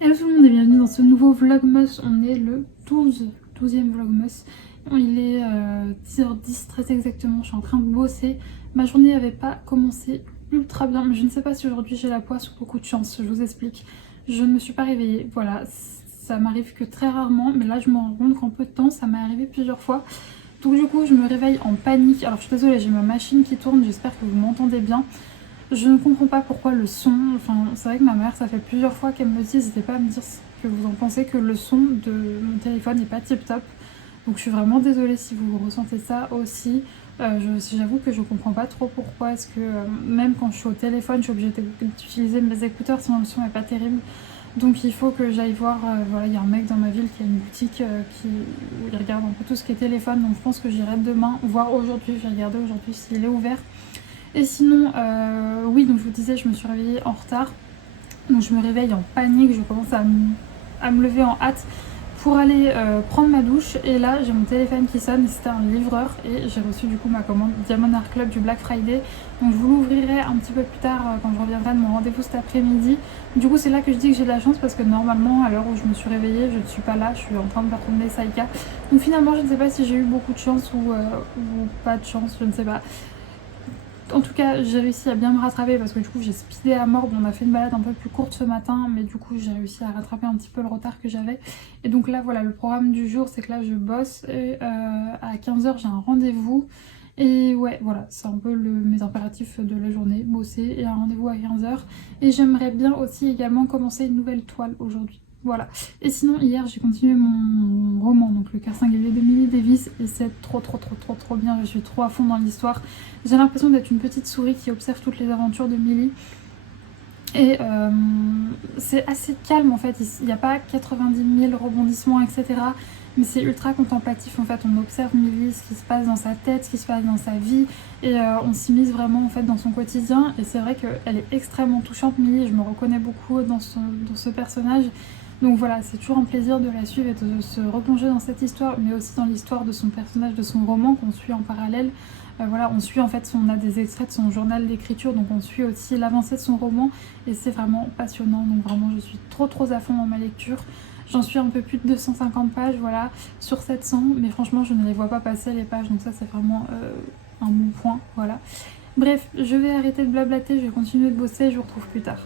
Hello tout le monde et bienvenue dans ce nouveau Vlogmas. On est le 12e Vlogmas. Il est 10h10 très exactement, je suis en train de bosser. Ma journée n'avait pas commencé ultra bien, mais je ne sais pas si aujourd'hui j'ai la poisse ou beaucoup de chance, je vous explique. Je ne me suis pas réveillée, voilà, ça m'arrive que très rarement, mais là je me rends compte qu'en peu de temps ça m'est arrivé plusieurs fois. Donc du coup je me réveille en panique. Alors je suis désolée, j'ai ma machine qui tourne, j'espère que vous m'entendez bien. Je ne comprends pas pourquoi le son, enfin c'est vrai que ma mère ça fait plusieurs fois qu'elle me dit, n'hésitez pas à me dire ce que vous en pensez, que le son de mon téléphone n'est pas tip top. Donc je suis vraiment désolée si vous ressentez ça aussi. J'avoue que je comprends pas trop pourquoi est-ce que même quand je suis au téléphone je suis obligée d'utiliser mes écouteurs sinon le son est pas terrible. Donc il faut que j'aille voir, voilà, il y a un mec dans ma ville qui a une boutique où il regarde un peu tout ce qui est téléphone, donc je pense que j'irai demain, voire aujourd'hui, je vais regarder aujourd'hui s'il est ouvert. Et sinon, oui, donc je vous disais, je me suis réveillée en retard. Donc je me réveille en panique, je commence à me lever en hâte pour aller prendre ma douche. Et là, j'ai mon téléphone qui sonne et c'était un livreur. Et j'ai reçu du coup ma commande Diamond Art Club du Black Friday. Donc je vous l'ouvrirai un petit peu plus tard quand je reviendrai de mon rendez-vous cet après-midi. Du coup, c'est là que je dis que j'ai de la chance parce que normalement, à l'heure où je me suis réveillée, je ne suis pas là. Je suis en train de faire tourner Saïka. Donc finalement, je ne sais pas si j'ai eu beaucoup de chance ou pas de chance, je ne sais pas. En tout cas, j'ai réussi à bien me rattraper parce que du coup j'ai speedé à mort. Bon, on a fait une balade un peu plus courte ce matin, mais du coup j'ai réussi à rattraper un petit peu le retard que j'avais. Et donc là voilà, le programme du jour c'est que là je bosse et à 15h j'ai un rendez-vous. Et ouais voilà, c'est un peu mes impératifs de la journée, bosser et un rendez-vous à 15h. Et j'aimerais bien aussi également commencer une nouvelle toile aujourd'hui. Voilà. Et sinon hier j'ai continué mon roman, donc Le Cœur singulier de Millie Davis, et c'est trop bien, je suis trop à fond dans l'histoire. J'ai l'impression d'être une petite souris qui observe toutes les aventures de Millie. Et c'est assez calme en fait, il n'y a pas 90 000 rebondissements etc. Mais c'est ultra contemplatif en fait, on observe Millie, ce qui se passe dans sa tête, ce qui se passe dans sa vie. Et on s'immisce vraiment en fait dans son quotidien. Et c'est vrai qu'elle est extrêmement touchante Millie, je me reconnais beaucoup dans ce personnage. Donc voilà, c'est toujours un plaisir de la suivre et de se replonger dans cette histoire, mais aussi dans l'histoire de son personnage, de son roman qu'on suit en parallèle. Voilà, on suit en fait, on a des extraits de son journal d'écriture, donc on suit aussi l'avancée de son roman et c'est vraiment passionnant. Donc vraiment, je suis trop à fond dans ma lecture. J'en suis un peu plus de 250 pages, voilà, sur 700, mais franchement, je ne les vois pas passer les pages, donc ça c'est vraiment un bon point, voilà. Bref, je vais arrêter de blablater, je vais continuer de bosser et je vous retrouve plus tard.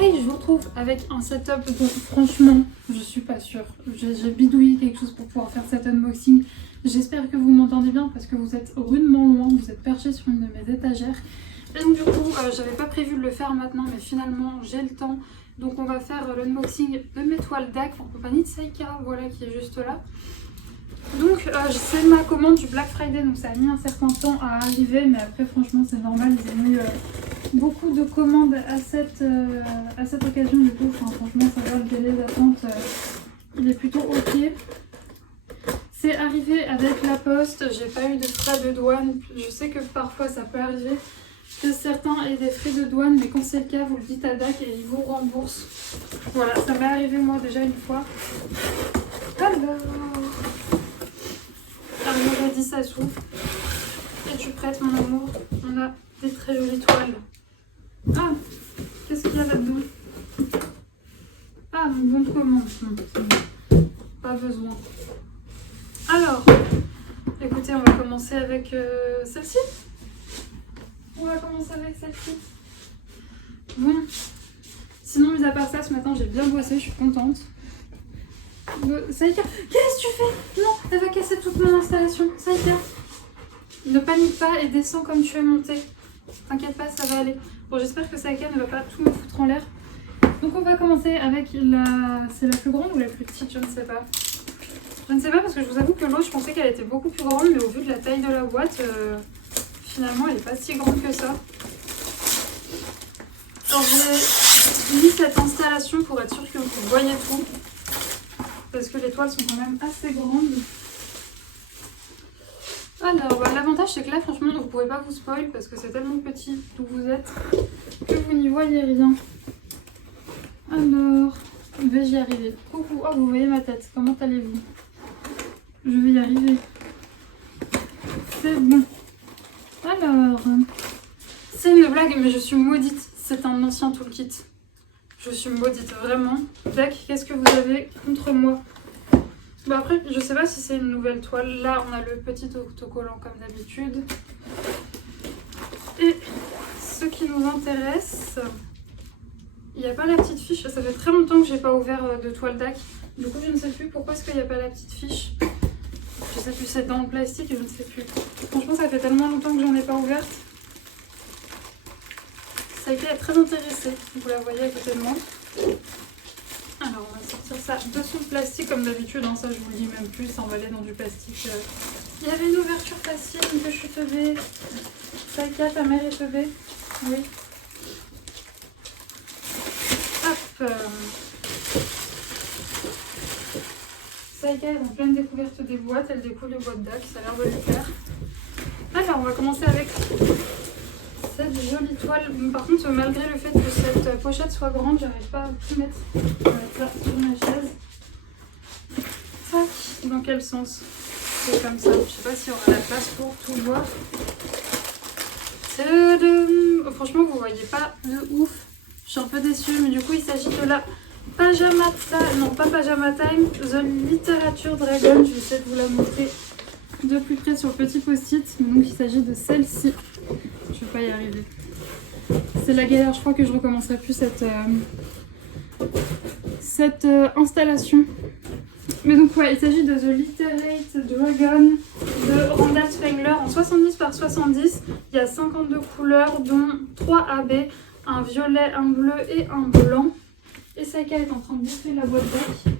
Hey, je vous retrouve avec un setup dont franchement je suis pas sûre. J'ai bidouillé quelque chose pour pouvoir faire cet unboxing. J'espère que vous m'entendez bien parce que vous êtes rudement loin, vous êtes perché sur une de mes étagères. Et donc du coup j'avais pas prévu de le faire maintenant, mais finalement j'ai le temps. Donc on va faire l'unboxing de mes toiles DAC en compagnie de Saïka, voilà, qui est juste là. Donc c'est ma commande du Black Friday, donc ça a mis un certain temps à arriver, mais après franchement c'est normal, ils ont eu beaucoup de commandes à cette occasion du coup. Enfin, franchement ça va, le délai d'attente il est plutôt ok. C'est arrivé avec la poste, j'ai pas eu de frais de douane. Je sais que parfois ça peut arriver que certains aient des frais de douane, mais quand c'est le cas vous le dites à DAC et ils vous remboursent. Voilà, ça m'est arrivé moi déjà une fois. Alors ça s'ouvre. Es-tu prête mon amour? On a des très jolies toiles. Ah, qu'est-ce qu'il y a là-dedans? Ah, mon bon de commande. Non, pas besoin. Alors, écoutez, on va commencer avec celle-ci. On va commencer avec celle-ci. Bon, sinon, mis à part ça, ce matin, j'ai bien bossé, je suis contente. Saïka, qu'est-ce que tu fais? Non, elle va casser toute mon installation. Saïka, ne panique pas et descends comme tu es monté. T'inquiète pas, ça va aller. Bon, j'espère que Saïka ne va pas tout me foutre en l'air. Donc on va commencer avec la... C'est la plus grande ou la plus petite? Je ne sais pas. Je ne sais pas parce que je vous avoue que l'autre, je pensais qu'elle était beaucoup plus grande, mais au vu de la taille de la boîte, finalement, elle n'est pas si grande que ça. Alors j'ai mis cette installation pour être sûre que vous voyez tout. Parce que les toiles sont quand même assez grandes. Alors, bah, l'avantage c'est que là, franchement, vous ne pouvez pas vous spoil parce que c'est tellement petit d'où vous êtes que vous n'y voyez rien. Alors, vais-je y arriver? Coucou, oh, vous voyez ma tête, comment allez-vous? Je vais y arriver. C'est bon. Alors, c'est une blague, mais je suis maudite. C'est un ancien toolkit. Je suis maudite, vraiment. Tac, qu'est-ce que vous avez contre moi? Bon, après, je sais pas si c'est une nouvelle toile. Là, on a le petit autocollant comme d'habitude. Et ce qui nous intéresse, il n'y a pas la petite fiche. Ça fait très longtemps que j'ai pas ouvert de toile DAC. Du coup, je ne sais plus pourquoi est-ce qu'il n'y a pas la petite fiche. Je sais plus, c'est dans le plastique, je ne sais plus. Franchement, ça fait tellement longtemps que j'en ai pas ouverte. Saïka est très intéressée. Vous la voyez à côté de moi. Alors, on va sortir ça dessous le plastique comme d'habitude. Hein, ça, je vous le dis même plus, c'est emballé dans du plastique. Il y avait une ouverture facile que je suis teubée. Saïka, ta mère est teubée? Oui. Hop. Saïka est en pleine découverte des boîtes. Elle découvre les boîtes DAC. Ça a l'air de lui plaire. Alors, on va commencer avec cette jolie toile. Par contre, malgré le fait que cette pochette soit grande, j'arrive pas à tout mettre. Je vais mettre là sur ma chaise. Tac. Dans quel sens? C'est comme ça. Je sais pas si on aura la place pour tout voir. Franchement, vous voyez pas de ouf. Je suis un peu déçue, mais du coup, il s'agit de la Pajama Time. Non, pas Pajama Time. The Literature Dragon. Je vais essayer de vous la montrer de plus près sur le petit post-it. Donc, il s'agit de celle-ci. Je vais pas y arriver. C'est la galère, je crois que je recommencerai plus cette installation. Mais donc ouais, il s'agit de The Literate Dragon de Randall Spengler en 70 par 70. Il y a 52 couleurs dont 3 AB, un violet, un bleu et un blanc. Et Saïka est en train de bouffer la boîte DAC.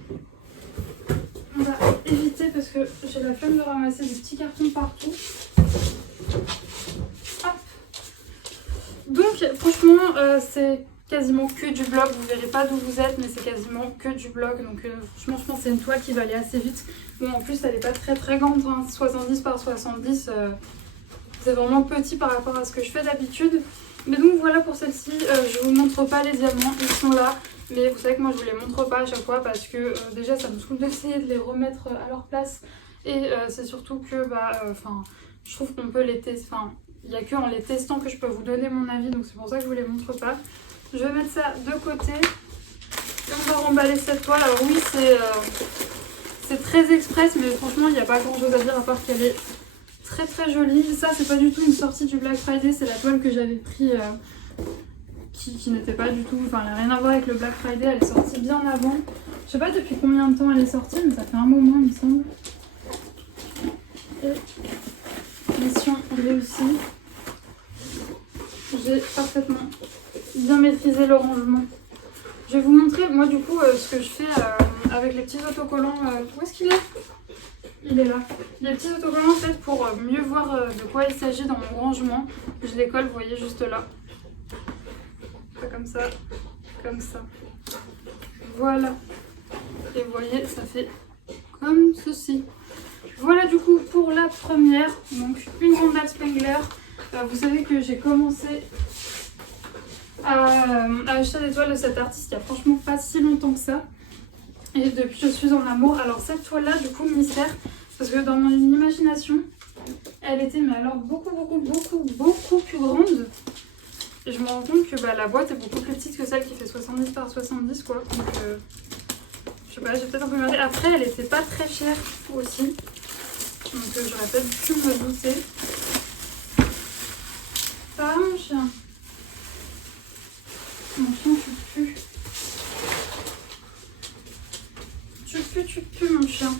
On va éviter parce que j'ai la flemme de ramasser des petits cartons partout. Donc franchement c'est quasiment que du bloc, vous verrez pas d'où vous êtes mais c'est quasiment que du bloc, donc franchement je pense que c'est une toile qui va aller assez vite. Bon en plus elle n'est pas très grande, hein, 70 par 70, c'est vraiment petit par rapport à ce que je fais d'habitude. Mais donc voilà pour celle-ci, je vous montre pas les diamants, ils sont là, mais vous savez que moi je vous les montre pas à chaque fois parce que déjà ça me saoule d'essayer de les remettre à leur place et c'est surtout que je trouve qu'on peut les tester, il n'y a qu'en les testant que je peux vous donner mon avis, donc c'est pour ça que je ne vous les montre pas. Je vais mettre ça de côté. Et on va remballer cette toile. Alors oui, c'est très express, mais franchement, il n'y a pas grand chose à dire à part qu'elle est très jolie. Ça, c'est pas du tout une sortie du Black Friday, c'est la toile que j'avais pris qui n'était pas du tout... Enfin, elle n'a rien à voir avec le Black Friday, elle est sortie bien avant. Je sais pas depuis combien de temps elle est sortie, mais ça fait un moment, il me semble. Et mission réussie. J'ai parfaitement bien maîtrisé le rangement. Je vais vous montrer, moi du coup, ce que je fais avec les petits autocollants. Où est-ce qu'il est? Il est là. Les petits autocollants en fait pour mieux voir de quoi il s'agit dans mon rangement. Je les colle, vous voyez, juste là. Pas comme ça, comme ça. Voilà. Et vous voyez, ça fait comme ceci. Voilà du coup pour la première, donc une Randall Spengler. Vous savez que j'ai commencé à acheter des toiles de cet artiste il n'y a franchement pas si longtemps que ça. Et depuis je suis en amour. Alors cette toile là du coup mystère, parce que dans mon imagination, elle était mais alors beaucoup plus grande. Et je me rends compte que la boîte est beaucoup plus petite que celle qui fait 70 par 70 quoi. Donc je sais pas, j'ai peut-être un peu merdé. Après elle était pas très chère aussi. Donc j'aurais peut-être pu me douter. Ça va mon chien? Mon chien tu pues. Tu pues mon chien.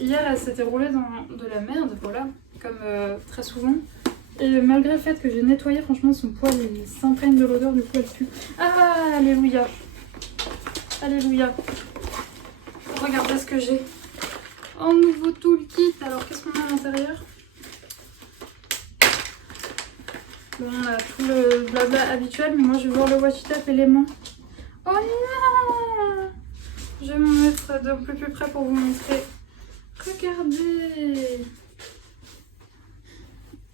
Hier elle s'était roulée dans de la merde, voilà, comme très souvent. Et malgré le fait que j'ai nettoyé, franchement son poil il s'imprègne de l'odeur, du coup elle pue. Ah, alléluia. Alléluia. Regardez ce que j'ai. En nouveau toolkit. Alors qu'est-ce qu'on a à l'intérieur? Bon, on a tout le blabla habituel, mais moi je vais voir le washi tape élément. Oh non! Je vais m'en mettre d'un peu plus près pour vous montrer. Regardez!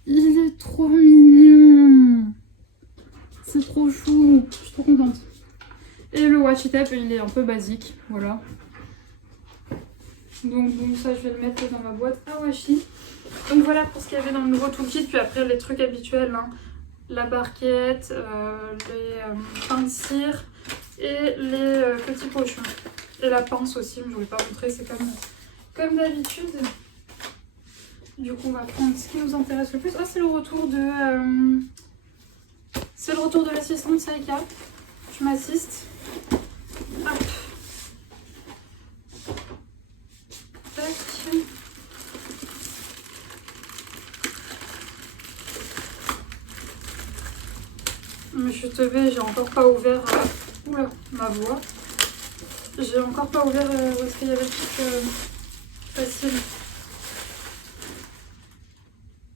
Il est trop mignon! C'est trop chou! Je suis trop contente. Et le washi tape, il est un peu basique, voilà. Donc ça, je vais le mettre dans ma boîte à washi. Donc voilà pour ce qu'il y avait dans le nouveau toolkit. Puis après, les trucs habituels, hein. La barquette, les pains de cire et les petits pochons. Et la pince aussi, mais je ne voulais pas montrer, c'est comme d'habitude. Du coup, on va prendre ce qui nous intéresse le plus. Ah, c'est le retour de... c'est le retour de l'assistante Saïka. Tu m'assistes. Hop. Tac. Mais je suis teubée, j'ai encore pas ouvert... Oula, ma voix. J'ai encore pas ouvert où est-ce qu'il y avait le truc facile.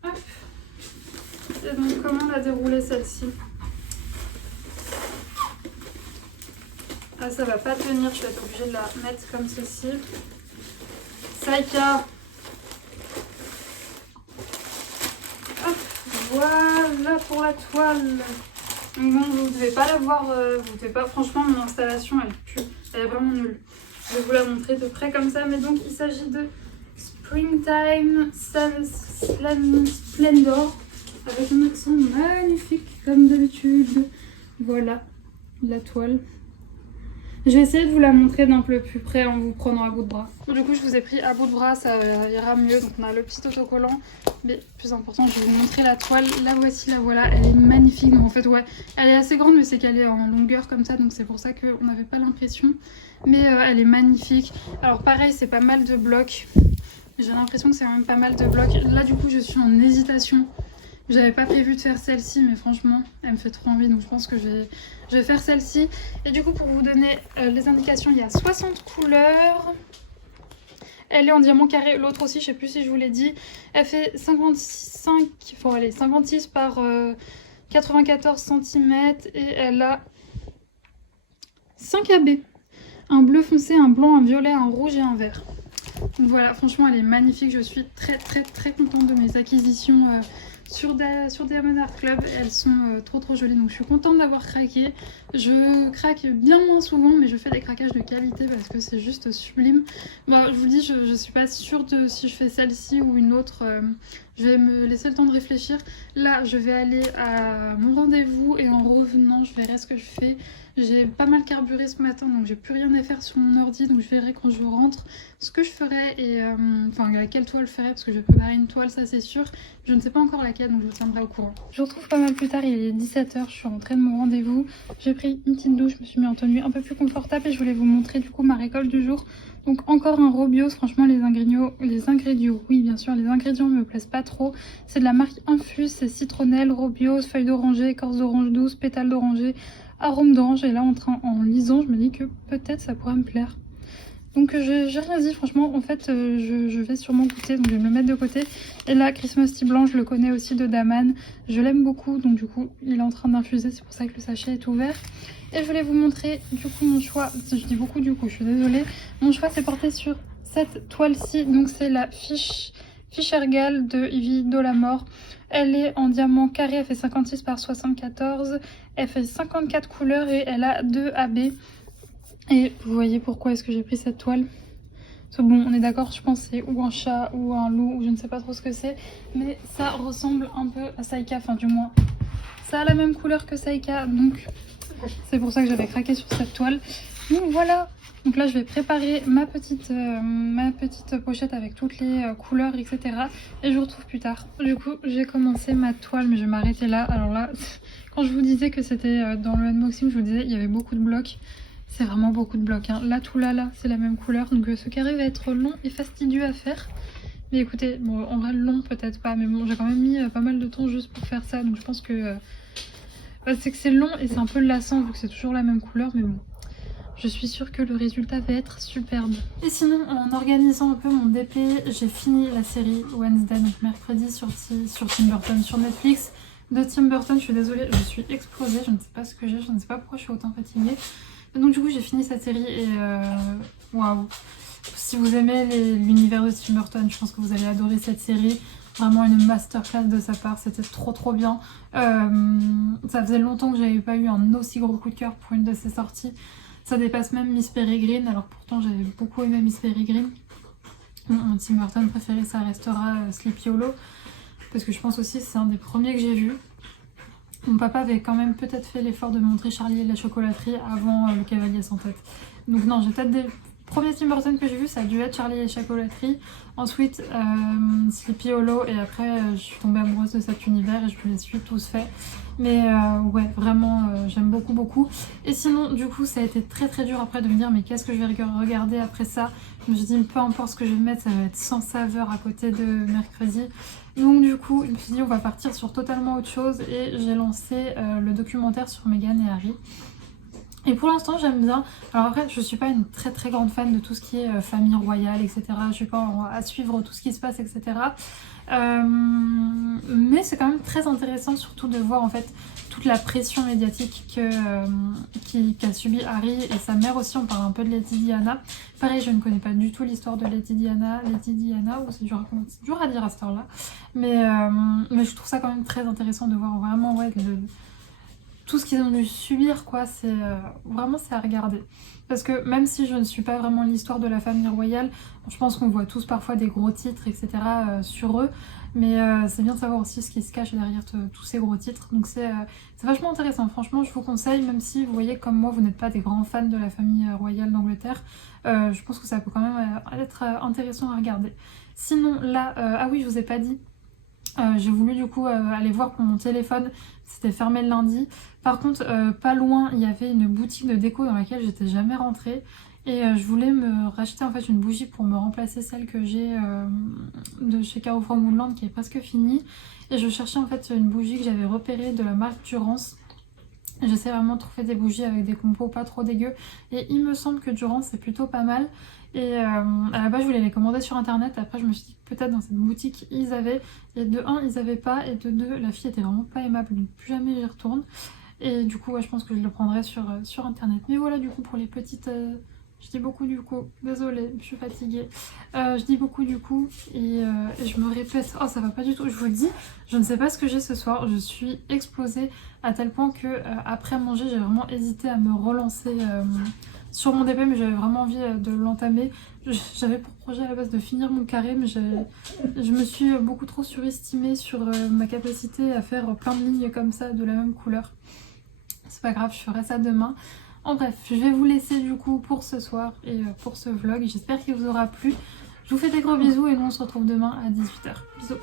Hop. Et donc comment la dérouler celle-ci? Ah, ça va pas tenir, je vais être obligée de la mettre comme ceci. Saïka. Hop, voilà pour la toile. Donc bon, vous devez pas la voir, vous devez pas, franchement mon installation elle pue, elle est vraiment nulle. Je vais vous la montrer de près comme ça, mais donc il s'agit de Springtime Splendor avec un accent magnifique comme d'habitude. Voilà la toile. Je vais essayer de vous la montrer d'un peu plus près en vous prenant à bout de bras. Du coup je vous ai pris à bout de bras, ça ira mieux. Donc on a le petit autocollant, mais plus important je vais vous montrer la toile. La voici, la voilà, elle est magnifique. Donc en fait ouais, elle est assez grande mais c'est qu'elle est en longueur comme ça, donc c'est pour ça qu'on n'avait pas l'impression. Mais elle est magnifique. Alors pareil, c'est pas mal de blocs. J'ai l'impression que c'est même pas mal de blocs. Là du coup je suis en hésitation. J'avais pas prévu de faire celle-ci, mais franchement, elle me fait trop envie, donc je pense que je vais faire celle-ci. Et du coup, pour vous donner les indications, il y a 60 couleurs. Elle est en diamant carré, l'autre aussi, je sais plus si je vous l'ai dit. Elle fait 56 par 94 cm et elle a 5 AB. Un bleu foncé, un blanc, un violet, un rouge et un vert. Donc voilà, franchement, elle est magnifique. Je suis très contente de mes acquisitions sur Diamond Art Club. Elles sont trop jolies, donc je suis contente d'avoir craqué. Je craque bien moins souvent, mais je fais des craquages de qualité parce que c'est juste sublime. Bon, je vous dis, je suis pas sûre de si je fais celle-ci ou une autre. Je vais me laisser le temps de réfléchir. Là, je vais aller à mon rendez-vous et en revenant, je verrai ce que je fais. J'ai pas mal carburé ce matin, donc j'ai plus rien à faire sur mon ordi, donc je verrai quand je rentre ce que je ferai et enfin laquelle toile je ferai, parce que je vais préparer une toile, ça c'est sûr. Je ne sais pas encore laquelle, donc je vous tiendrai au courant. Je vous retrouve pas mal plus tard, il est 17 h, je suis rentrée de mon rendez-vous. J'ai pris une petite douche, je me suis mis en tenue un peu plus confortable et je voulais vous montrer du coup ma récolte du jour. Donc encore un Robios, franchement les ingrédients, oui bien sûr, les ingrédients me plaisent pas trop. C'est de la marque Infuse, c'est citronnelle, Robios, feuilles d'oranger, écorce d'orange douce, pétales d'oranger, arôme d'orange. Et là en lisant, je me dis que peut-être ça pourrait me plaire. Donc j'ai rien dit, franchement, en fait je vais sûrement goûter, donc je vais me le mettre de côté. Et là, Christmas Tea blanc, je le connais aussi de Daman, je l'aime beaucoup, donc du coup il est en train d'infuser, c'est pour ça que le sachet est ouvert. Et je voulais vous montrer du coup mon choix, je dis beaucoup du coup, je suis désolée. Mon choix s'est porté sur cette toile-ci, donc c'est la Fischergal de Ivy Dolamore. Elle est en diamant carré, elle fait 56 par 74, elle fait 54 couleurs et elle a 2 AB. Et vous voyez pourquoi est-ce que j'ai pris cette toile. So, bon, on est d'accord, je pense c'est ou un chat ou un loup ou je ne sais pas trop ce que c'est, mais ça ressemble un peu à Saïka, enfin du moins ça a la même couleur que Saïka, donc c'est pour ça que j'avais craqué sur cette toile. Donc voilà, donc là je vais préparer ma petite pochette avec toutes les couleurs, etc. Et je vous retrouve plus tard. Du coup j'ai commencé ma toile, mais je vais m'arrêter là. Alors là, quand je vous disais que c'était dans le unboxing, je vous disais il y avait beaucoup de blocs. C'est vraiment beaucoup de blocs, hein. Là tout là c'est la même couleur, donc ce carré va être long et fastidieux à faire. Mais écoutez, bon, en vrai long peut-être pas, mais bon j'ai quand même mis pas mal de temps juste pour faire ça, donc je pense que c'est que c'est long et c'est un peu lassant vu que c'est toujours la même couleur, mais bon, je suis sûre que le résultat va être superbe. Et sinon, en organisant un peu mon DP, j'ai fini la série Wednesday, donc mercredi, sortie sur Tim Burton sur Netflix. De Tim Burton, je suis désolée, je suis explosée, je ne sais pas ce que j'ai, je ne sais pas pourquoi je suis autant fatiguée. Et donc du coup, j'ai fini cette série et waouh! Si vous aimez l'univers de Tim Burton, je pense que vous allez adorer cette série. Vraiment une masterclass de sa part, c'était trop bien. Ça faisait longtemps que j'avais pas eu un aussi gros coup de cœur pour une de ses sorties. Ça dépasse même Miss Peregrine, alors pourtant j'avais beaucoup aimé Miss Peregrine. Mon Tim Burton préféré, ça restera Sleepy Hollow, parce que je pense aussi que c'est un des premiers que j'ai vu. Mon papa avait quand même peut-être fait l'effort de montrer Charlie et la chocolaterie avant Le Cavalier sans tête. Donc non, j'ai peut-être des premiers Tim Burton que j'ai vu, ça a dû être Charlie et la chocolaterie. Ensuite Sleepy Hollow, et après je suis tombée amoureuse de cet univers et je me les suis tous faits. Mais ouais, vraiment j'aime beaucoup. Et sinon du coup ça a été très dur après de me dire mais qu'est-ce que je vais regarder après ça. Je me suis dit peu importe ce que je vais mettre, ça va être sans saveur à côté de mercredi. Donc du coup je me suis dit on va partir sur totalement autre chose et j'ai lancé le documentaire sur Meghan et Harry. Et pour l'instant j'aime bien. Alors après je suis pas une très grande fan de tout ce qui est famille royale, etc. Je suis pas à suivre tout ce qui se passe, etc. Mais c'est quand même très intéressant surtout de voir en fait toute la pression médiatique qu'a subi Harry et sa mère aussi. On parle un peu de Lady Diana. Pareil, je ne connais pas du tout l'histoire de Lady Diana, ou c'est dur à dire à cette heure-là. Mais je trouve ça quand même très intéressant de voir vraiment ouais, tout ce qu'ils ont dû subir, quoi. C'est vraiment c'est à regarder. Parce que même si je ne suis pas vraiment l'histoire de la famille royale, je pense qu'on voit tous parfois des gros titres, etc. Sur eux. Mais c'est bien de savoir aussi ce qui se cache derrière tous ces gros titres. Donc c'est vachement intéressant. Franchement, je vous conseille, même si vous voyez comme moi, vous n'êtes pas des grands fans de la famille royale d'Angleterre. Je pense que ça peut quand même être intéressant à regarder. Sinon, là, ah oui, je vous ai pas dit. J'ai voulu du coup aller voir pour mon téléphone, c'était fermé le lundi. Par contre, pas loin, il y avait une boutique de déco dans laquelle j'étais jamais rentrée. Et je voulais me racheter en fait une bougie pour me remplacer celle que j'ai de chez Caro From Woodland qui est presque finie. Et je cherchais en fait une bougie que j'avais repérée de la marque Durance. J'essaie vraiment de trouver des bougies avec des compos pas trop dégueux. Et il me semble que Durance c'est plutôt pas mal. Et à la base je voulais les commander sur internet. Après je me suis dit que peut-être dans cette boutique ils avaient. Et de 1 ils avaient pas. Et de 2 la fille était vraiment pas aimable. Donc plus jamais j'y retourne. Et du coup ouais, je pense que je le prendrai sur internet. Mais voilà du coup pour les petites... je dis beaucoup du coup, désolée, je suis fatiguée. Je dis beaucoup du coup et je me répète. Oh ça va pas du tout, je vous le dis, je ne sais pas ce que j'ai ce soir. Je suis explosée à tel point que après manger j'ai vraiment hésité à me relancer sur mon DP, mais j'avais vraiment envie de l'entamer. J'avais pour projet à la base de finir mon carré, mais je me suis beaucoup trop surestimée sur ma capacité à faire plein de lignes comme ça de la même couleur. C'est pas grave, je ferai ça demain. En bref, je vais vous laisser du coup pour ce soir et pour ce vlog. J'espère qu'il vous aura plu. Je vous fais des gros bisous et nous on se retrouve demain à 18 h. Bisous.